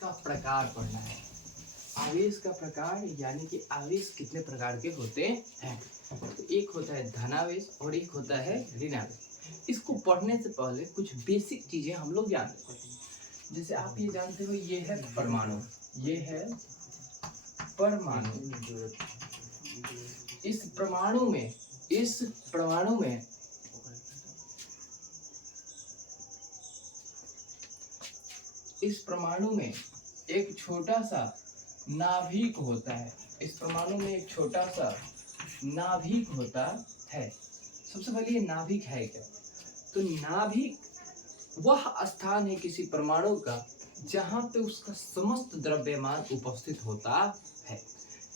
का प्रकार पढ़ना है। आवेश का प्रकार यानी कि आवेश कितने प्रकार के होते हैं। तो एक होता है धनावेश और एक होता है ऋणावेश। इसको पढ़ने से पहले कुछ बेसिक चीजें हम लोग जान लेते हैं। जैसे आप ये जानते हो, ये है परमाणु, ये है परमाणु। इस परमाणु में इस परमाणु में एक छोटा सा नाभिक होता है। इस परमाणु में एक छोटा सा नाभिक होता है। सबसे पहले ये नाभिक है क्या? तो नाभिक वह स्थान है किसी परमाणु का जहां पे उसका समस्त द्रव्यमान उपस्थित होता है।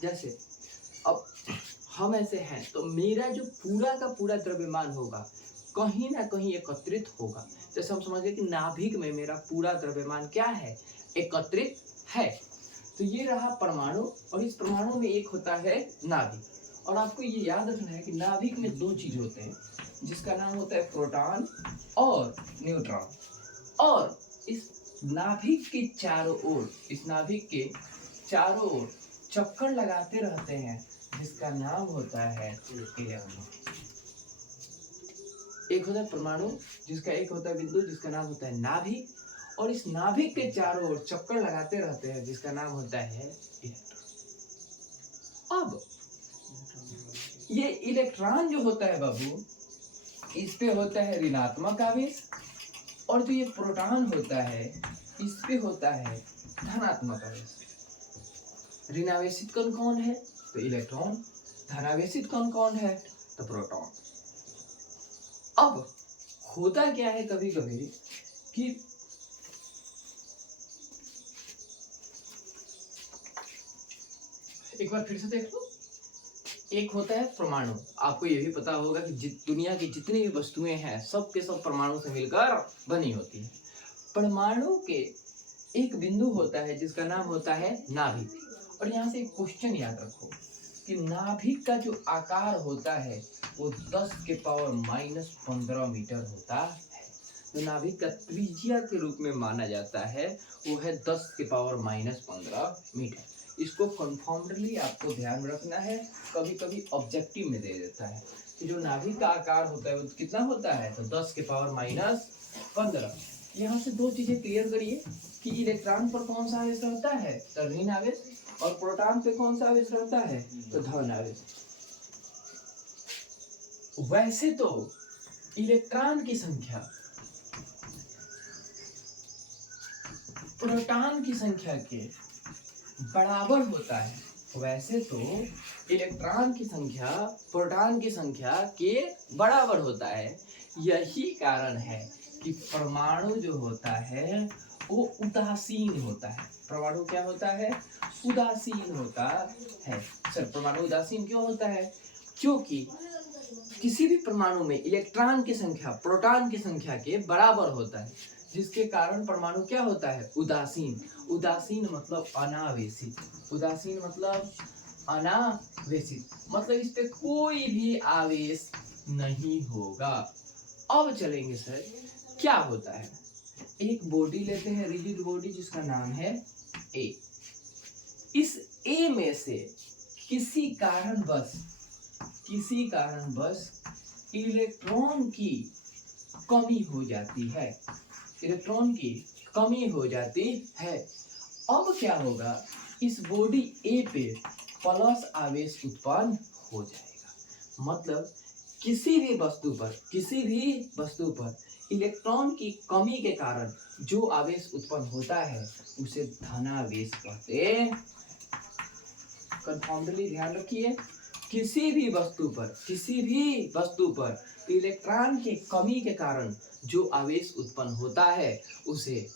जैसे अब हम ऐसे हैं तो मेरा जो पूरा का पूरा द्रव्यमान होगा कहीं ना कहीं एकत्रित होगा। जैसे हम समझ गए कि नाभिक में मेरा पूरा द्रव्यमान क्या है, एकत्रित है। तो ये रहा परमाणु और इस परमाणु में एक होता है नाभिक। और आपको ये याद रखना है कि नाभिक में दो चीज होते हैं जिसका नाम होता है प्रोटॉन और न्यूट्रॉन। और इस नाभिक के चारों ओर चक्कर लगाते रहते हैं जिसका नाम होता है इलेक्ट्रॉन। एक होता है परमाणु जिसका एक होता है बिंदु जिसका नाम होता है नाभिक, और इस नाभिक के चारों ओर चक्कर लगाते रहते हैं जिसका नाम होता है इलेक्ट्रॉन। अब ये इलेक्ट्रॉन जो होता है बाबू, इस पे होता है ऋणात्मक आवेश, और जो ये प्रोटॉन होता है इस पे होता है धनात्मक आवेश। ऋणावेशित कौन कौन है? तो इलेक्ट्रॉन। धनावेशित कौन कौन है? तो प्रोटॉन। अब होता क्या है कभी कभी कि एक बार फिर से देख लो। एक होता है परमाणु। आपको ये भी पता होगा कि दुनिया की जितनी भी वस्तुएं हैं सब के सब परमाणु से मिलकर बनी होती है। परमाणु के एक बिंदु होता है जिसका नाम होता है नाभिक। और यहाँ से एक क्वेश्चन याद रखो कि नाभिक का जो आकार होता है वो 10 के पावर -15 मीटर होता है। जो नाभिक का त्रिज्या के रूप में माना जाता है वो है 10 के पावर -15 मीटर। इसको कन्फर्मली आपको ध्यान रखना है। कभी कभी ऑब्जेक्टिव में दे देता है कि जो नाभिक का आकार होता है वो कितना होता है, तो 10 के पावर -15। यहाँ से दो चीजें क्लियर करिए कि इलेक्ट्रॉन पर कौन सा आवेश रहता है, तो ऋण आवेश, और प्रोटॉन पे कौन सा आवेश रहता है, तो धन आवेश। वैसे तो इलेक्ट्रॉन की संख्या प्रोटॉन की संख्या के बराबर होता है। वैसे तो इलेक्ट्रॉन की संख्या प्रोटॉन की संख्या के बराबर होता है। यही कारण है कि परमाणु जो होता है वो उदासीन होता है। परमाणु क्या होता है? उदासीन होता है। सर, परमाणु उदासीन क्यों होता है? क्योंकि किसी भी परमाणु में इलेक्ट्रॉन की संख्या प्रोटॉन की संख्या के बराबर होता है, जिसके कारण परमाणु क्या होता है? उदासीन। उदासीन मतलब अनावेशित। उदासीन मतलब अनावेशित, मतलब इस पे कोई भी आवेश नहीं होगा। अब चलेंगे सर, क्या होता है? एक बॉडी लेते हैं, रिजिड बॉडी, जिसका नाम है ए। इस ए में से किसी कारणवश इलेक्ट्रॉन की कमी हो जाती है। इलेक्ट्रॉन की कमी हो जाती है। अब क्या होगा? इस बॉडी ए पे प्लस आवेश उत्पन्न हो जाएगा। मतलब किसी भी वस्तु पर इलेक्ट्रॉन की कमी के कारण जो आवेश उत्पन्न होता है उसे धनावेश कहते हैं। कन्फर्मली ध्यान रखिए, किसी भी वस्तु पर इलेक्ट्रॉन की कमी के कारण जो आवेश उत्पन्न होता है उसे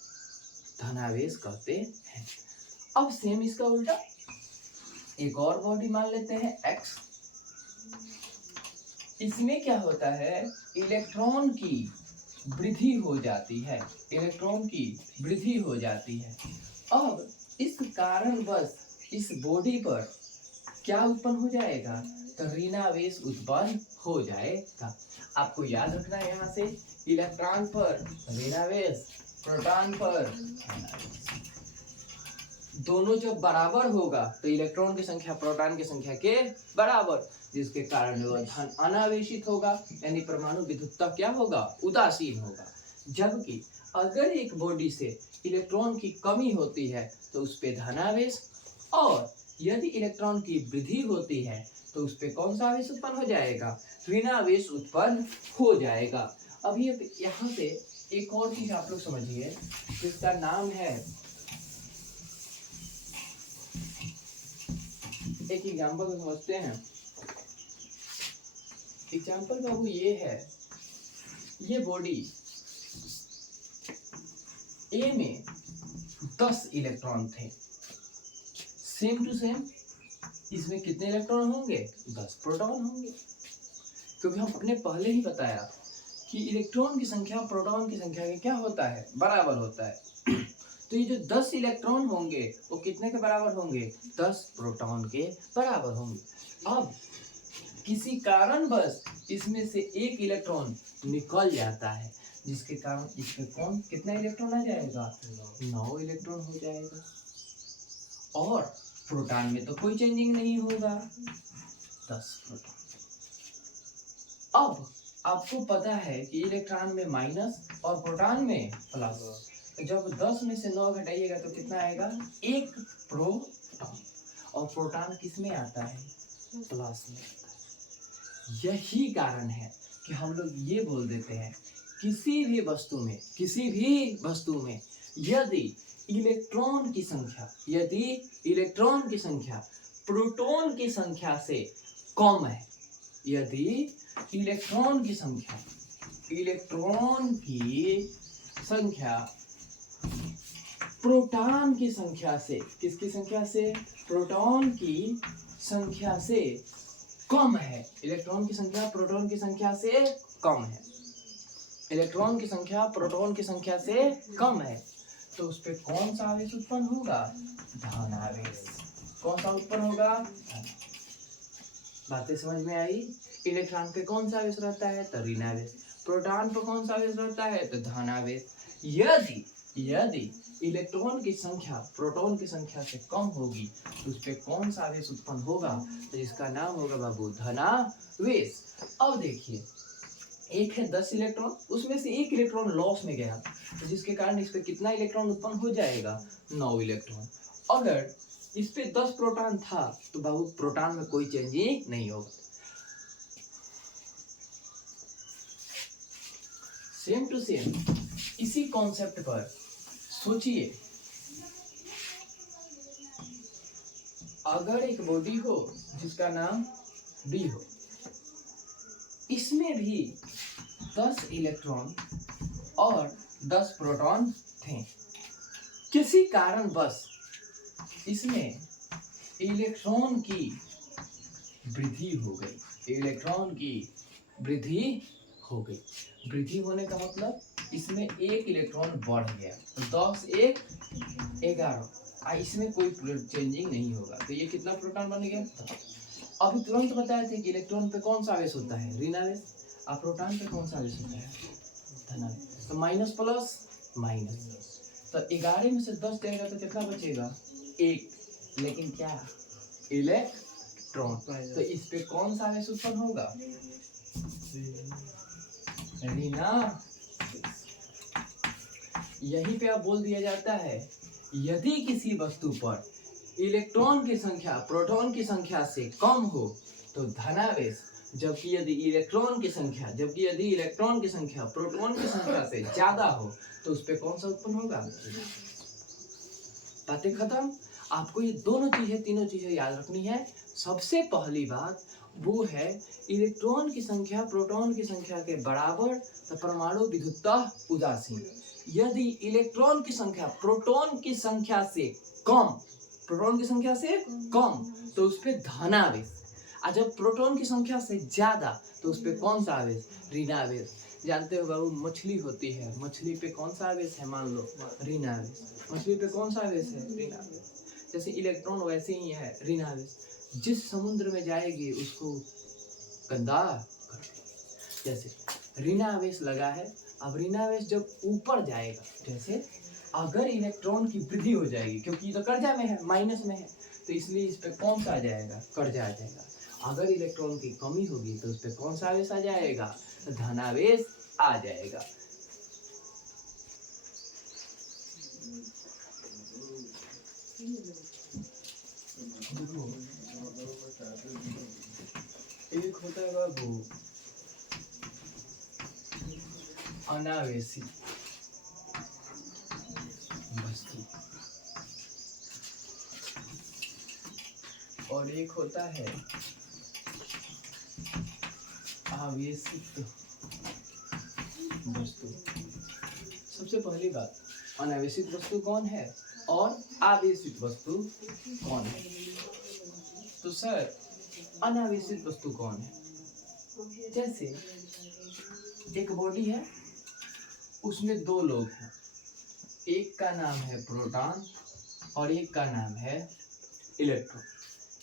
धनावेश कहते हैं। अब सेम इसका उल्टा एक और बॉडी मान लेते हैं एक्स। इसमें क्या होता है? इलेक्ट्रॉन की वृद्धि हो जाती है। अब इस कारणवश इस बॉडी पर क्या उत्पन्न हो जाएगा? तो ऋणावेश उत्पन्न हो जाएगा। आपको याद रखना है यहाँ से इलेक्ट्रॉन पर ऋणावेश, प्रोटॉन पर धनावेश। दोनों जब बराबर होगा तो इलेक्ट्रॉन की संख्या प्रोटॉन की संख्या के बराबर, जिसके कारण वह धन अनावेशित होगा, यानी परमाणु विद्युतता क्या होगा, उदासीन होगा। जबकि अगर एक बॉडी से इलेक्ट्रॉन की कमी होती है तो उस पे धनावेश, और यदि इलेक्ट्रॉन की वृद्धि होती है तो उस पे कौन सा आवेश उत्पन्न हो जाएगा, ऋणावेश उत्पन्न हो जाएगा। अब ये यहाँ पे एक और चीज आप लोग समझिए, जिसका नाम है, एक एग्जाम्पल समझते हैं। एग्जाम्पल बाबू ये है, ये बॉडी ए में 10 इलेक्ट्रॉन थे, सेम टू सेम इसमें कितने इलेक्ट्रॉन होंगे, 10 प्रोटॉन होंगे, क्योंकि हमने पहले ही बताया कि इलेक्ट्रॉन की संख्या प्रोटॉन की संख्या के क्या होता है, बराबर होता है। तो ये जो 10 इलेक्ट्रॉन होंगे वो कितने के बराबर होंगे, 10 प्रोटॉन के बराबर होंगे। अब किसी कारणवश इसमें से एक इलेक्ट्रॉन निकल जाता है, जिसके कारण इसमें कौन कितना इलेक्ट्रॉन आ जाएगा, 9 इलेक्ट्रॉन हो जाएगा, और प्रोटॉन में तो कोई चेंजिंग नहीं होगा, 10 प्रोटॉन। अब आपको पता है कि इलेक्ट्रॉन में माइनस और प्रोटॉन में प्लस, जब 10 में से 9 घटाइएगा तो कितना आएगा, 1 प्रोटॉन, और प्रोटॉन किस में आता है, प्लस में आता है। यही कारण है कि हम लोग ये बोल देते हैं, किसी भी वस्तु में यदि इलेक्ट्रॉन की संख्या प्रोटॉन की संख्या से कम है, यदि इलेक्ट्रॉन की संख्या प्रोटॉन की संख्या से, किसकी संख्या से, प्रोटॉन की संख्या से कम है, इलेक्ट्रॉन की संख्या प्रोटॉन की संख्या से कम है, इलेक्ट्रॉन की संख्या प्रोटॉन की संख्या से कम है, तो उस पे कौन सा आवेश उत्पन्न होगा, धनावेश। कौन सा उत्पन्न होगा, बातें समझ में आई। इलेक्ट्रॉन पे कौन सा आवेश रहता है, तो ऋणावेश, प्रोटॉन पे कौन सा आवेश रहता है, तो धनावेश। यदि इलेक्ट्रॉन की संख्या प्रोटॉन की संख्या से कम होगी तो उस पे कौन सा आवेश उत्पन्न होगा, तो इसका नाम होगा बाबू धनावेश। अब देखिए, एक है 10 इलेक्ट्रॉन, उसमें से एक इलेक्ट्रॉन लॉस में गया, तो जिसके कारण इस पे कितना इलेक्ट्रॉन उत्पन्न हो जाएगा, 9 इलेक्ट्रॉन। अगर इस पे 10 प्रोटॉन था तो बाबू प्रोटॉन में कोई चेंजिंग नहीं होगा। सेम टू सेम इसी कॉन्सेप्ट पर सोचिए, अगर एक बॉडी हो जिसका नाम डी हो, इसमें भी 10 इलेक्ट्रॉन और 10 प्रोटॉन थे, किसी कारणवश इसमें इलेक्ट्रॉन की वृद्धि हो गई, वृद्धि होने का मतलब इसमें एक इलेक्ट्रॉन बढ़ गया, तो 10 1 11, इसमें कोई चेंजिंग नहीं होगा, तो ये कितना प्रोटॉन बन गया। अभी तुरंत बताए थे कि इलेक्ट्रॉन पे कौन सा आवेश होता है, ऋणावेश, और प्रोटॉन पे कौन सा आवेश होता है, धनावेश। तो माइनस प्लस माइनस, तो 11 में से 10 जाएगा तो कितना बचेगा, 1, लेकिन क्या, इलेक्ट्रॉन, तो इस पे कौन सा आवेश उत्पन्न होगा, ऋणावेश। यहीं पे अब बोल दिया जाता है, यदि किसी वस्तु पर इलेक्ट्रॉन की संख्या प्रोटॉन की संख्या से कम हो तो धनावेश, जबकि यदि इलेक्ट्रॉन की संख्या प्रोटॉन की संख्या से ज्यादा हो तो उस पे कौन सा उत्पन्न होगा, बातें खत्म। आपको ये तीनों चीजें याद रखनी है। सबसे पहली बात वो है, इलेक्ट्रॉन की संख्या प्रोटॉन की संख्या के बराबर तो परमाणु विद्युतता उदासीन। यदि इलेक्ट्रॉन की संख्या प्रोटॉन की संख्या से कम तो उस पे धनावेश, और जब प्रोटॉन की संख्या से ज्यादा तो उस पे कौन सा आवेश, ऋणावेश। जानते हो बाबू, मछली होती है, मछली पे कौन सा आवेश है, मान लो ऋणावेश, मछली पे कौन सा आवेश है, ऋणावेश। जैसे इलेक्ट्रॉन वैसे ही है ऋणावेश, जिस समुद्र में जाएगी उसको गंदा कर देगी। जैसे ऋणावेश लगा है, अब ऋणावेश जब ऊपर जाएगा, जैसे अगर इलेक्ट्रॉन की वृद्धि हो जाएगी, क्योंकि ये तो कर्जा में है, माइनस में है, तो इसलिए इस पे कौन सा आ जाएगा, कर्जा आ जाएगा। अगर इलेक्ट्रॉन की कमी होगी तो उस पे कौन सा आवेश आ जाएगा, धनावेश आ जाएगा। एक होता है बाबू अनावेशित वस्तु और एक होता है आवेशित वस्तु। सबसे पहली बात, अनावेशित वस्तु कौन है और आवेशित वस्तु कौन है? तो सर अनावेशित वस्तु कौन है? जैसे एक बॉडी है, उसमें दो लोग हैं, एक का नाम है प्रोटॉन और एक का नाम है इलेक्ट्रॉन।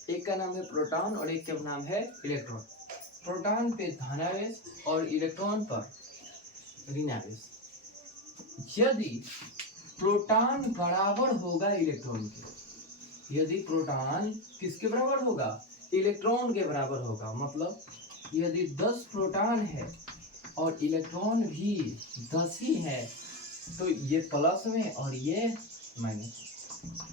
एक का नाम है प्रोटॉन और एक का नाम है इलेक्ट्रॉन। प्रोटॉन पे धनावेश और इलेक्ट्रॉन पर ऋणावेश। यदि प्रोटॉन बराबर होगा इलेक्ट्रॉन के, यदि प्रोटॉन किसके बराबर होगा, इलेक्ट्रॉन के बराबर होगा, मतलब यदि 10 प्रोटॉन है और इलेक्ट्रॉन भी 10 ही है, तो ये प्लस में और ये माइनस,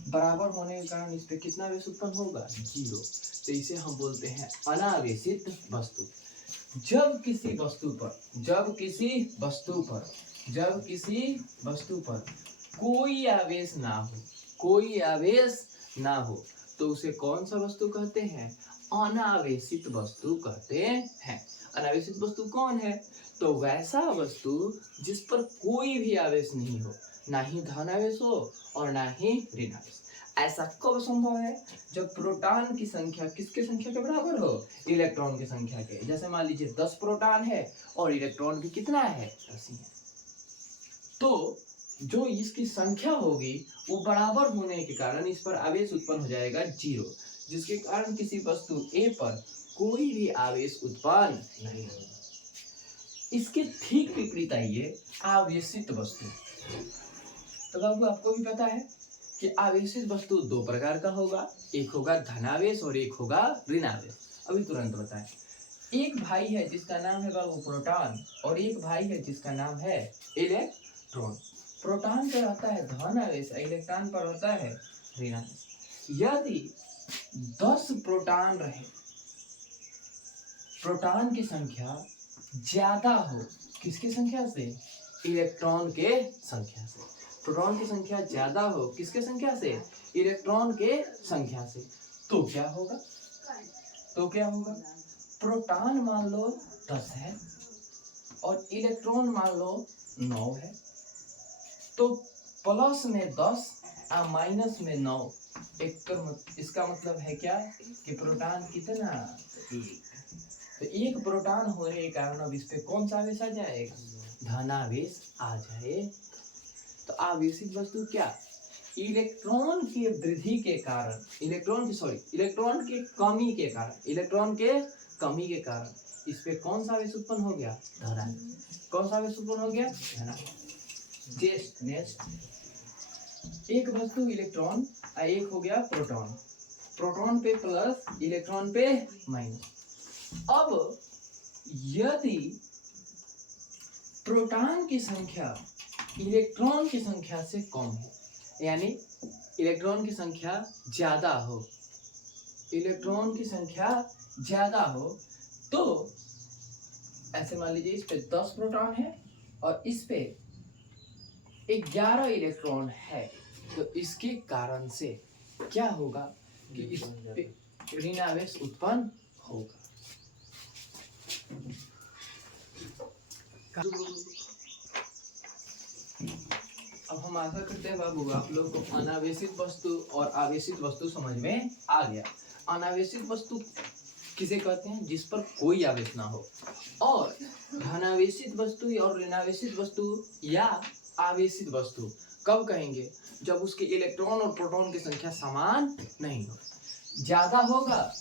बराबर होने के कारण इस पे कितना आवेश उत्पन्न होगा, 0। तो इसे हम बोलते हैं अनावेशित वस्तु। जब किसी वस्तु पर कोई आवेश ना हो, तो उसे कौन सा वस्तु कहते हैं, अनावेशित वस्तु कहते हैं। अनावेशित वस्तु कौन है, तो वैसा वस्तु जिस पर कोई भी आवेश नहीं हो, ना ही धनावेश हो और ना ही ऋणावेश। ऐसा कब संभव है, जब प्रोटॉन की संख्या किसके संख्या के बराबर हो, इलेक्ट्रॉन की संख्या के। जैसे मान लीजिए 10 प्रोटॉन है और इलेक्ट्रॉन भी कितना है, 10 ही है, तो जो इसकी संख्या होगी वो बराबर होने के कारण इस पर आवेश उत्पन्न हो जाएगा 0, जिसके कारण किसी वस्तु A पर कोई भी आवेश उत्पन्न नहीं होगा। इसके ठीक विपरीत आइए आवेशित वस्तु। तो बाबू आपको भी पता है कि आवेशित वस्तु 2 प्रकार का होगा, एक होगा धनावेश और एक होगा ऋणावेश। अभी तुरंत बताएं। एक भाई है जिसका नाम है बाबू प्रोटॉन और एक भाई है जिसका नाम है इलेक्ट्रॉन। प्रोटॉन पर रहता है धनावेश, इलेक्ट्रॉन पर रहता है ऋणावेश। यदि 10 प्रोटॉन रहे, प्रोटॉन की संख्या ज्यादा हो किसकी संख्या से, इलेक्ट्रॉन के संख्या से। प्रोटॉन की संख्या ज्यादा हो किसके संख्या से, इलेक्ट्रॉन के संख्या से, तो क्या होगा, प्रोटॉन मान लो 10 है और इलेक्ट्रॉन मान लो 9 है, तो प्लस में 10 और माइनस में 9, इसका मतलब है क्या कि प्रोटॉन कितना, 1। तो एक प्रोटॉन होने के कारण अब इस पे कौन सा आवेश आ जाएगा, धनावेश आ जाए। तो आवेशित वस्तु क्या, इलेक्ट्रॉन की वृद्धि के कारण, इलेक्ट्रॉन के कमी के कारण इस पे कौन सा आवेश उत्पन्न हो गया, धनावेश। कौन सा आवेश उत्पन्न हो गया, धनावेश। नेक्स्ट, एक वस्तु इलेक्ट्रॉन और एक हो गया प्रोटॉन। प्रोटॉन पे प्लस, इलेक्ट्रॉन पे माइनस। अब यदि प्रोटॉन की संख्या इलेक्ट्रॉन की संख्या से कम हो, यानी इलेक्ट्रॉन की संख्या ज्यादा हो, तो ऐसे मान लीजिए इस पे 10 प्रोटॉन है और इस पे 11 इलेक्ट्रॉन है, तो इसके कारण से क्या होगा कि इस पे ऋणावेश उत्पन्न होगा। अब हम आशा करते हैं बाबू आप लोग को अनावेशित वस्तु और आवेशित वस्तु समझ में आ गया। अनावेशित वस्तु किसे कहते हैं, जिस पर कोई आवेश ना हो, और धनावेशित वस्तु और ऋणावेशित वस्तु या आवेशित वस्तु कब कहेंगे, जब उसके इलेक्ट्रॉन और प्रोटॉन की संख्या समान नहीं हो। ज्यादा होगा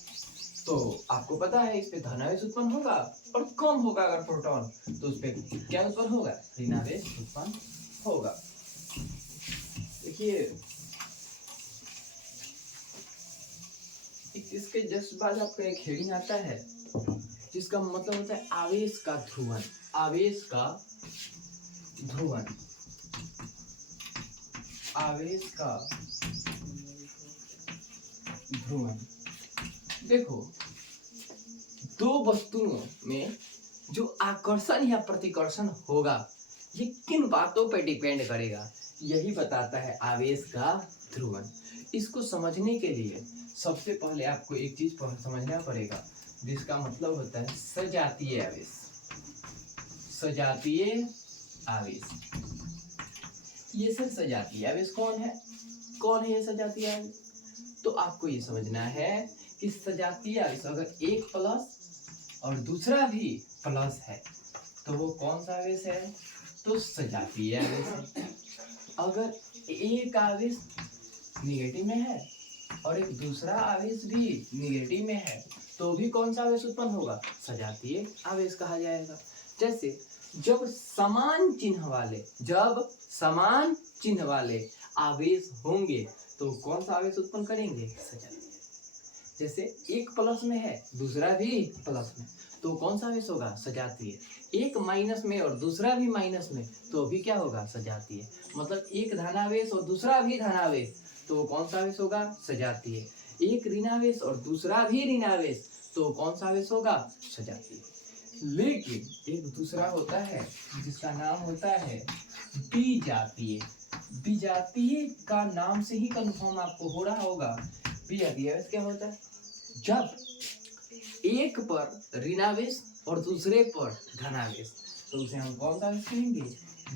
तो आपको पता है इस पे धनावेश उत्पन्न होगा, और कम होगा अगर प्रोटॉन तो उस पे क्या उत्पन्न होगा, ऋणावेश उत्पन्न होगा। देखिए इसके जस्ट बाद आपका एक हेडिंग आता है जिसका मतलब होता है आवेश का ध्रुवन। आवेश का ध्रुवन, आवेश का ध्रुवन। देखो, दो वस्तुओं में जो आकर्षण या प्रतिकर्षण होगा ये किन बातों पर डिपेंड करेगा, यही बताता है आवेश का ध्रुवन। इसको समझने के लिए सबसे पहले आपको एक चीज समझना पड़ेगा जिसका मतलब होता है सजातीय आवेश। सजातीय आवेश, ये सर सजातीय आवेश कौन है? कौन है ये सजातीय आवेश? तो आपको ये समझना है कि सजातीय आवेश अगर एक प्लस और दूसरा भी प्लस है तो वो कौन सा आवेश है? तो सजातीय आवेश है। अगर एक आवेश निगेटिव में है और एक दूसरा आवेश भी निगेटिव में है तो भी कौन सा आवेश उत्पन्न होगा? सजातीय आवेश कहा जाएगा। जैसे जब समान चिन्ह वाले आवेश होंगे तो कौन सा आवेश उत्पन्न करेंगे? सजातीय। जैसे एक प्लस में है दूसरा भी प्लस में तो कौन सा आवेश होगा? सजातीय। एक माइनस में और दूसरा भी माइनस में तो भी क्या होगा? सजातीय। मतलब एक धनावेश और दूसरा भी धनावेश तो कौन सा आवेश होगा? सजातीय। एक ऋणावेश और दूसरा भी ऋणावेश तो कौन सा आवेश होगा? सजातीय। लेकिन एक दूसरा होता है जिसका नाम होता है विजातीय। विजातीय का नाम से ही कंफर्म आपको हो रहा होगा। विजातीय आवेश क्या होता है? जब एक पर ऋणावेश और दूसरे पर धनावेश तो उसे हम कौन सा आवेश कहेंगे?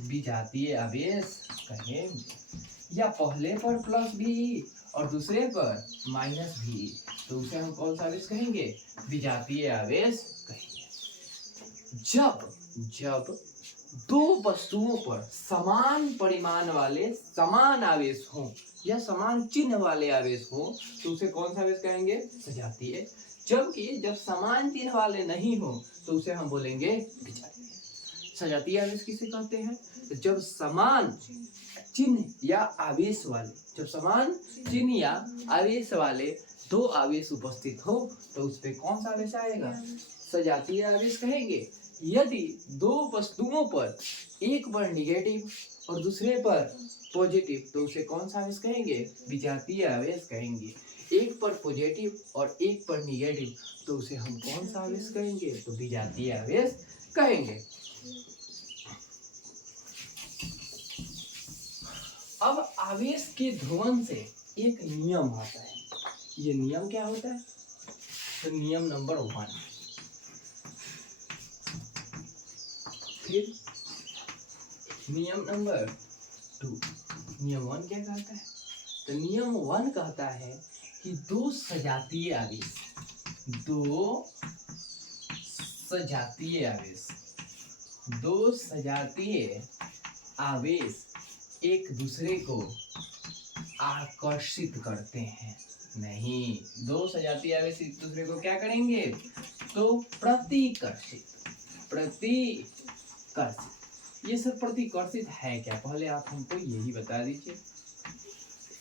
विजातीय आवेश कहेंगे। या पहले पर प्लस भी और दूसरे पर माइनस भी तो उसे हम कौन सा आवेश कहेंगे? विजातीय आवेश कहेंगे। जब दो वस्तुओं पर समान परिमाण वाले समान आवेश हों या समान चिन्ह वाले आवेश हों तो उसे कौन सा आवेश कहेंगे? सजातीय। जबकि जब समान चिन्ह वाले नहीं हो तो उसे हम बोलेंगे विजातीय। सजातीय आवेश किसे कहते हैं? जब समान चिन्ह या आवेश वाले, जब समान चिन्ह या आवेश वाले दो आवेश उपस्थित हो तो उस पे कौन सा आवेश आएगा? सजातीय आवेश कहेंगे। यदि दो वस्तुओं पर एक पर निगेटिव और दूसरे पर पॉजिटिव तो उसे कौन सा आवेश कहेंगे? विजातीय आवेश कहेंगे। एक पर पॉजिटिव और एक पर निगेटिव तो उसे हम कौन सा आवेश कहेंगे? तो विजातीय आवेश कहेंगे। अब आवेश के ध्रुवन से एक नियम आता है। ये नियम क्या होता है? तो नियम नंबर 1। फिर नियम नंबर 2। नियम 1 क्या कहता है? तो नियम 1 कहता है कि दो सजातीय आवेश एक दूसरे को आकर्षित करते हैं। नहीं, दो सजातीय आवेश एक दूसरे को क्या करेंगे? तो प्रतिकर्षित। ये सब प्रतिकर्षित है क्या? पहले आप हमको यही बता दीजिए।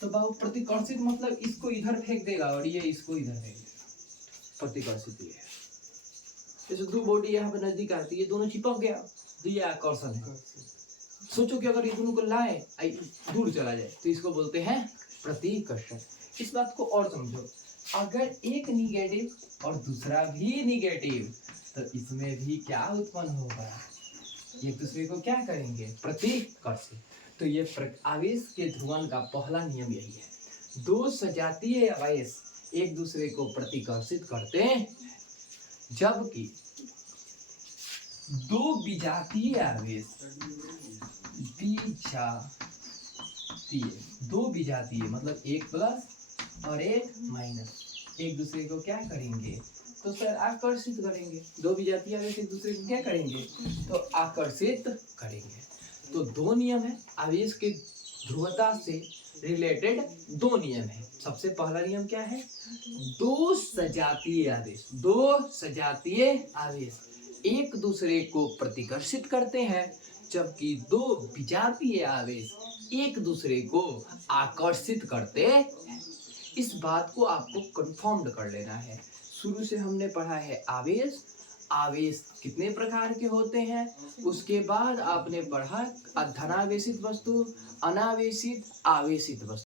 तो बाबू प्रतिकर्षित मतलब इसको इधर फेंक देगा और ये इसको इधर फेंक देगा। प्रतिकर्षित ये है। जैसे दो बॉडी यहाँ पे नजदीक आती है, ये दोनों चिपक गया तो ये आकर्षण है। सोचो कि अगर ये दोनों को लाए दूर चला जाए तो इसको बोलते हैं प्रतिकर्षण। इस बात को और समझो, अगर एक निगेटिव और दूसरा भी निगेटिव तो इसमें भी क्या उत्पन्न होगा? एक दूसरे को क्या करेंगे? प्रतिकर्षित। तो ये आवेश के ध्रुवन का पहला नियम यही है। दो सजातीय आवेश एक दूसरे को प्रतिकर्षित करते हैं, जबकि दो विजातीय आवेश दो विजातीय मतलब एक प्लस और एक माइनस एक दूसरे को क्या करेंगे? तो सर आकर्षित करेंगे। दो विजातीय आवेश एक दूसरे को क्या करेंगे? तो आकर्षित करेंगे। तो दो नियम है आवेश के ध्रुवता से रिलेटेड। दो नियम है। सबसे पहला नियम क्या है? दो सजातीय आवेश एक दूसरे को प्रतिकर्षित करते हैं, जबकि दो विजातीय आवेश एक दूसरे को आकर्षित करते हैं। इस बात को आपको कंफर्म कर लेना है। शुरू से हमने पढ़ा है आवेश, आवेश कितने प्रकार के होते हैं। उसके बाद आपने पढ़ा धनावेशित वस्तु, अनावेशित, आवेशित वस्तु।